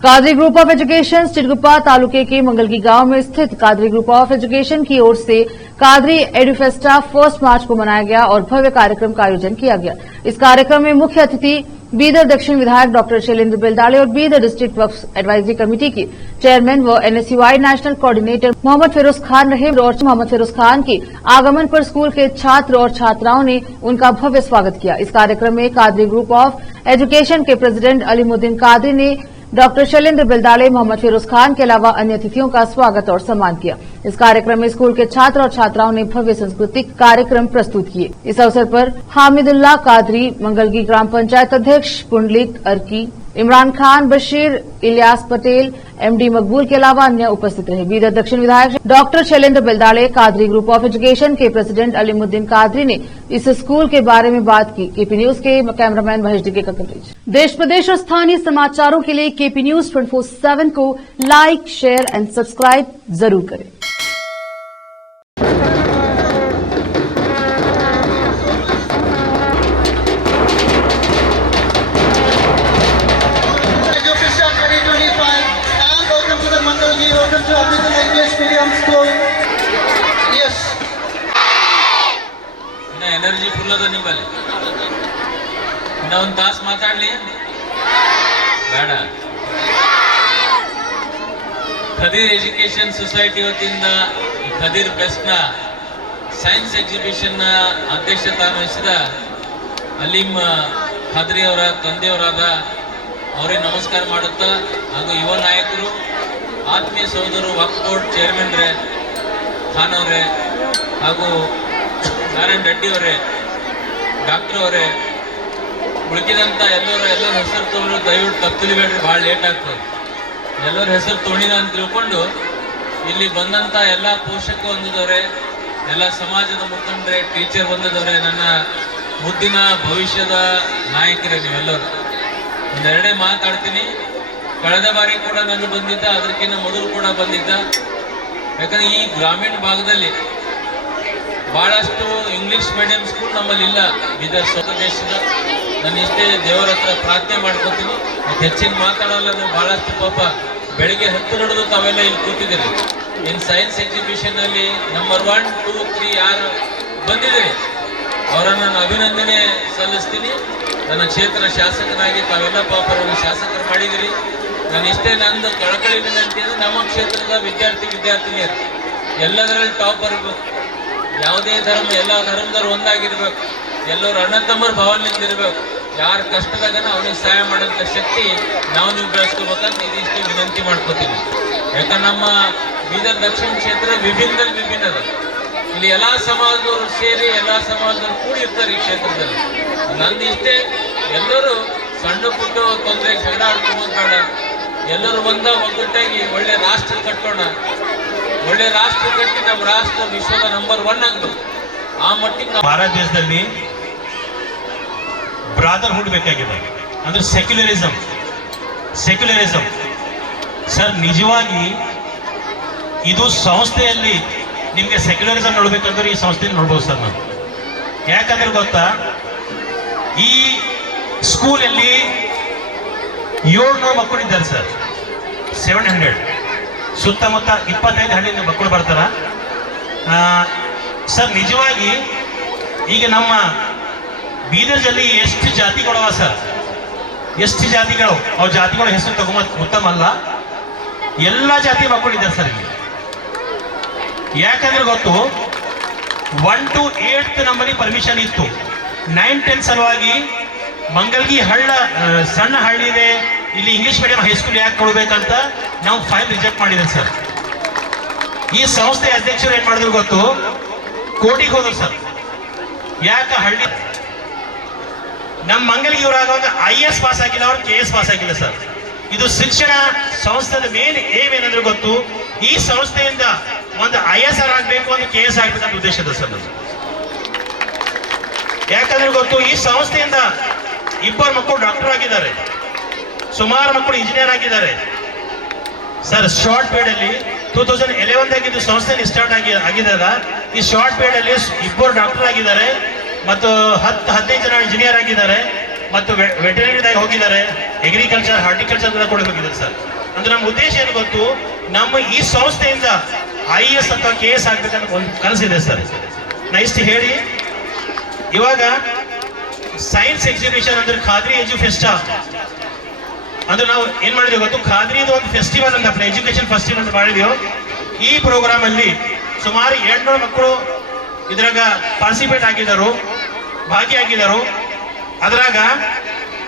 Qadri group of education चिटगुप्पा तालुके के मंगलगी गांव में स्थित कादरी ग्रुप ऑफ एजुकेशन की ओर से कादरी एडुफेस्टा 1 मार्च को मनाया गया और भव्य कार्यक्रम का आयोजन किया गया। इस कार्यक्रम में मुख्य अतिथि बीदर दक्षिण विधायक डॉक्टर शैलेंद्र बेलदाले और बीदर डिस्ट्रिक्ट वक्फ एडवाइजरी कमेटी के चेयरमैन व NSUI national coordinator Mohammed Firoz Khan रहे और मोहम्मद फिरोज खान के आगमन पर स्कूल के छात्र और छात्राओं ने उनका भव्य स्वागत किया। इस कार्यक्रम में कादरी ग्रुप ऑफ एजुकेशन के प्रेसिडेंट अलीमुद्दीन कादरी ने डॉक्टर शैलेंद्र बेलदाले, मोहम्मद फिरोज खान के अलावा अन्य अतिथियों का स्वागत और सम्मान किया। इस कार्यक्रम में स्कूल के छात्र और छात्राओं ने भव्य सांस्कृतिक कार्यक्रम प्रस्तुत किए। इस अवसर पर हामिदुल्लाह कादरी, मंगलगी ग्राम पंचायत अध्यक्ष पुंडलिक अर्की, इमरान खान, बशीर, इलियास पटेल, एमडी मकबूल के अलावा अन्य उपस्थित रहे। बीदर दक्षिण विधायक doctor Shailendra Beldale, Qadri group of education के प्रेसिडेंट अलीमुद्दीन कादरी ने इस स्कूल के बारे में बात की। केपी न्यूज के कैमरामैन महेश डिगे का कवरेज। देश प्रदेश और स्थानीय समाचारों के लिए केपी न्यूज 24/7 को लाइक, शेयर एंड सब्सक्राइब जरूर करें। एनर्जी फुल अದ ನಿಮ್ಮಲ್ಲಿ ಇನ್ನ ಒಂದು ತಾಸು ಮಾತಾಡಲಿ ಬೇಡ ಖದೀರ್ ಎಜುಕೇಶನ್ ಸೊಸೈಟಿ ವತಿಯಿಂದ ಖದೀರ್ ಬೆಸ್ಟ್ನ ಸೈನ್ಸ್ ಎಕ್ಸಿಬಿಷನ್ನ ಅಧ್ಯಕ್ಷತೆ ವಹಿಸಿದ ಅಲೀಂ ಖಾದ್ರಿ ಅವರ ತಂದೆಯವರಾದ ಅವರಿಗೆ ನಮಸ್ಕಾರ ಮಾಡುತ್ತಾ ಹಾಗೂ ಯುವ ನಾಯಕರು ಆತ್ಮೀಯ ಸಹೋದರರು ವಕ್ಫ್ ಬೋರ್ಡ್ ಚೇರ್ಮನ್ ರೇ ಖಾನ್ ಅವರೇ ಹಾಗೂ ನಾರಾಯಣ ರೆಡ್ಡಿ ಅವರೇ, ಡಾಕ್ಟರ್ ಅವರೇ, ಉಳಿದಂತ ಎಲ್ಲರ ಹೆಸರು ತಗೊಂಡು ದಯವಿಟ್ಟು ತಪ್ಪಲಿಬೇಡ್ರಿ, ಭಾಳ ಲೇಟ್ ಆಗ್ತದೆ. ಎಲ್ಲರ ಹೆಸರು ತೊಗೊಂಡಿದ ಅಂತ ತಿಳ್ಕೊಂಡು ಇಲ್ಲಿ ಬಂದಂತ ಎಲ್ಲ ಪೋಷಕ ಬಂದಿದ್ದವ್ರೆ, ಎಲ್ಲ ಸಮಾಜದ ಮುಖಂಡರೇ, ಟೀಚರ್ ಬಂದಿದ್ದವ್ರೆ, ನನ್ನ ಮುದ್ದಿನ ಭವಿಷ್ಯದ ನಾಯಕರೇ ನೀವೆಲ್ಲರೂ. ಒಂದೆರಡೇ ಮಾತಾಡ್ತೀನಿ. ಕಳೆದ ಬಾರಿ ಕೂಡ ನಾನು ಬಂದಿದ್ದ, ಅದಕ್ಕಿಂತ ಮೊದಲು ಕೂಡ ಬಂದಿದ್ದ. ಯಾಕಂದ್ರೆ ಈ ಗ್ರಾಮೀಣ ಭಾಗದಲ್ಲಿ ಬಹಳಷ್ಟು ಇಂಗ್ಲಿಷ್ ಮೀಡಿಯಂ ಸ್ಕೂಲ್ ನಮ್ಮಲ್ಲಿ ಇಲ್ಲ ಬೀದರ್ ದೇಶದ. ನಾನು ಇಷ್ಟೇ ದೇವರ ಹತ್ರ ಪ್ರಾರ್ಥನೆ ಮಾಡ್ಕೊತೀನಿ. ಹೆಚ್ಚಿನ ಮಾತಾಡೋಲ್ಲ. ನೀವು ಬಹಳಷ್ಟು ಪಾಪ ಬೆಳಿಗ್ಗೆ 10 ನಡೆದು ತಾವೆಲ್ಲ ಇಲ್ಲಿ ಕೂತಿದ್ದೀರಿ. ಇನ್ನು ಸೈನ್ಸ್ ಎಕ್ಸಿಬಿಷನ್ ಅಲ್ಲಿ ನಂಬರ್ 1, 2, 3 ಯಾರು ಬಂದಿದ್ದೀರಿ ಅವರನ್ನು ನಾನು ಅಭಿನಂದನೆ ಸಲ್ಲಿಸ್ತೀನಿ. ನನ್ನ ಕ್ಷೇತ್ರ ಶಾಸಕನಾಗಿ ತಾವೆಲ್ಲ ಪಾಪ ಶಾಸಕರು ಮಾಡಿದಿರಿ. ನಾನು ಇಷ್ಟೇ ನಂದು ಕಳಕಳಿ ವಿನಂತಿ ಅಂದರೆ ನಮ್ಮ ಕ್ಷೇತ್ರದ ವಿದ್ಯಾರ್ಥಿನಿಯರು ಎಲ್ಲದರಲ್ಲಿ ಟಾಪ್ ಬರಬೇಕು. ಯಾವುದೇ ಧರ್ಮ, ಎಲ್ಲ ಧರ್ಮದವ್ರು ಒಂದಾಗಿರ್ಬೇಕು. ಎಲ್ಲರೂ ಅಣ್ಣ ತಮ್ಮರ ಭಾವನೆಯಿಂದ ಇರಬೇಕು. ಯಾರು ಕಷ್ಟದಾಗನ ಅವನಿಗೆ ಸಹಾಯ ಮಾಡೋಂಥ ಶಕ್ತಿ ನೀವು ಬೆಳೆಸ್ಕೋಬೇಕಂತ ಇದಿಷ್ಟು ವಿನಂತಿ ಮಾಡ್ಕೋತೀನಿ. ಯಾಕಂದ್ರೆ ನಮ್ಮ ಬೀದರ್ ದಕ್ಷಿಣ ಕ್ಷೇತ್ರ ವಿಭಿನ್ನ ಅದ. ಇಲ್ಲಿ ಎಲ್ಲ ಸಮಾಜದವರು ಸೇರಿ ಎಲ್ಲ ಸಮಾಜದವರು ಕೂಡಿರ್ತಾರೆ ಈ ಕ್ಷೇತ್ರದಲ್ಲಿ. ನಂದು ಇಷ್ಟೇ, ಎಲ್ಲರೂ ಸಣ್ಣ ಪುಟ್ಟ ತೊಂದರೆ ಜಗಳ ಆಡ್ಕೊಂಬೋದು ಬೇಡ. ಎಲ್ಲರೂ ಒಗ್ಗಟ್ಟಾಗಿ ಒಳ್ಳೆ ರಾಷ್ಟ್ರ ಕಟ್ಟೋಣ. ಒಳ್ಳೆ ರಾಷ್ಟ್ರ ಕಟ್ಟಿ ನಮ್ಮ ರಾಷ್ಟ್ರ ವಿಶ್ವದ ನಂಬರ್ 1 ಆಗಬೇಕು. ಆ ಮಟ್ಟಿಗೆ ಭಾರತ ದೇಶದಲ್ಲಿ ಬ್ರಾದರ್ಹುಡ್ ಬೇಕಾಗಿದೆ. ಅಂದ್ರೆ ಸೆಕ್ಯುಲರಿಸಂ ಸರ್, ನಿಜವಾಗಿ ಇದು ಸಂಸ್ಥೆಯಲ್ಲಿ ನಿಮಗೆ ಸೆಕ್ಯುಲರಿಸಂ ನೋಡ್ಬೇಕಂದ್ರೆ ಈ ಸಂಸ್ಥೆಯಲ್ಲಿ ನೋಡ್ಬೋದು ಸರ್. ನಾನು ಯಾಕಂದ್ರೆ ಗೊತ್ತಾ, ಈ ಸ್ಕೂಲಲ್ಲಿ 700 ಮಕ್ಕಳಿದ್ದಾರೆ ಸರ್. 700 ಸುತ್ತಮುತ್ತ 25 ಹಳ್ಳಿಯಿಂದ ಮಕ್ಕಳು ಬರ್ತಾರ ಸರ್. ನಿಜವಾಗಿ ಈಗ ನಮ್ಮ ಬೀದರ್ನಲ್ಲಿ ಎಷ್ಟು ಜಾತಿಗಳವ ಸರ್, ಎಷ್ಟು ಜಾತಿಗಳು. ಅವು ಜಾತಿಗಳ ಹೆಸರು ತಗೊಂಬ ಉತ್ತಮ ಅಲ್ಲ. ಎಲ್ಲ ಜಾತಿ ಮಕ್ಕಳಿದ್ದಾರೆ ಸರ್ ಇಲ್ಲಿ. ಯಾಕಂದ್ರೆ ಗೊತ್ತು, 1 to 8th ನಮ್ಮಲ್ಲಿ ಪರ್ಮಿಷನ್ ಇತ್ತು. 9, 10 ಸಲುವಾಗಿ ಮಂಗಲ್ಗಿ ಸಣ್ಣ ಹಳ್ಳಿ ಇದೆ, ಇಲ್ಲಿ ಇಂಗ್ಲಿಷ್ ಮೀಡಿಯಂ ಹೈಸ್ಕೂಲ್ ಯಾಕೆ ಕೊಡ್ಬೇಕಂತ ನಾವು ಫೈಲ್ ರಿಜೆಕ್ಟ್ ಮಾಡಿದ್ದೇವೆ ಸರ್. ಈ ಸಂಸ್ಥೆ ಅಧ್ಯಕ್ಷರು ಏನ್ ಮಾಡಿದ್ರು ಗೊತ್ತು, ಕೋರ್ಟಿಗೆ ಹೋದ್ರು ಸರ್. ಯಾಕೆ ಹಳ್ಳಿ ನಮ್ಮ ಮಂಗಲ್ಗಿ ಊರಾಗ ಒಂದು IAS ಪಾಸ್ ಆಗಿಲ್ಲ, ಅವ್ರು KS ಪಾಸ್ ಆಗಿಲ್ಲ ಸರ್. ಇದು ಶಿಕ್ಷಣ ಸಂಸ್ಥೆದ ಮೇನ್ ಏಮ್ ಏನಂದ್ರೆ ಗೊತ್ತು, ಈ ಸಂಸ್ಥೆಯಿಂದ ಒಂದು ISR ಆಗ್ಬೇಕು, ಒಂದು KS ಆಗ್ಬೇಕಂತ ಉದ್ದೇಶದ ಸರ್. ಯಾಕಂದ್ರೆ ಗೊತ್ತು, ಈ ಸಂಸ್ಥೆಯಿಂದ 2 ಮಕ್ಕಳು ಡಾಕ್ಟರ್ ಆಗಿದ್ದಾರೆ, ಸುಮಾರು ಮಕ್ಕಳು ಇಂಜಿನಿಯರ್ ಆಗಿದ್ದಾರೆ ಸರ್. ಶಾರ್ಟ್ ಪೀರಿಯಡ್ ಅಲ್ಲಿ 2011 ಸಂಸ್ಥೆ ಸ್ಟಾರ್ಟ್ ಆಗಿದೆಲ್ಲ, ಈ ಶಾರ್ಟ್ ಪೀರಿಯಡ್ ಅಲ್ಲಿ 2 ಡಾಕ್ಟರ್ ಆಗಿದ್ದಾರೆ ಮತ್ತು 10-15 ಜನ ಇಂಜಿನಿಯರ್ ಆಗಿದ್ದಾರೆ. ಮತ್ತು ವೆಟರ್ನರಿದಾಗ ಹೋಗಿದ್ದಾರೆ, ಅಗ್ರಿಕಲ್ಚರ್, ಹಾರ್ಟಿಕಲ್ಚರ್ ಕೂಡ ಹೋಗಿದ್ದಾರೆ ಸರ್. ಅಂದ್ರೆ ನಮ್ಮ ಉದ್ದೇಶ ಏನು ಗೊತ್ತು, ನಮ್ಮ ಈ ಸಂಸ್ಥೆಯಿಂದ IAS ಅಥವಾ KS ಆಗ್ಬೇಕಂತ ಒಂದು ಕನಸಿದೆ ಸರ್. ನಾ ಇಷ್ಟು ಹೇಳಿ, ಇವಾಗ ಸೈನ್ಸ್ ಎಕ್ಸಿಬಿಷನ್ ಅಂದ್ರೆ ಖಾದ್ರಿ ಎಜುಫೆಸ್ಟಾ ಅಂದ್ರೆ ನಾವು ಏನ್ ಮಾಡಿದೀವಿ ಗೊತ್ತು, ಖಾದ್ರಿದು ಒಂದು ಫೆಸ್ಟಿವಲ್ ಅಂತ ಎಜುಕೇಶನ್ ಫೆಸ್ಟಿವಲ್ ಅಂತ ಮಾಡಿದೀವಿ. ಈ ಪ್ರೋಗ್ರಾಮ್ ಅಲ್ಲಿ ಸುಮಾರು 800 ಮಕ್ಕಳು ಇದ್ರಾಗ ಪಾರ್ಟಿಸಿಪೇಟ್ ಆಗಿದ್ದರು, ಭಾಗಿಯಾಗಿದ್ದರು. ಅದ್ರಾಗ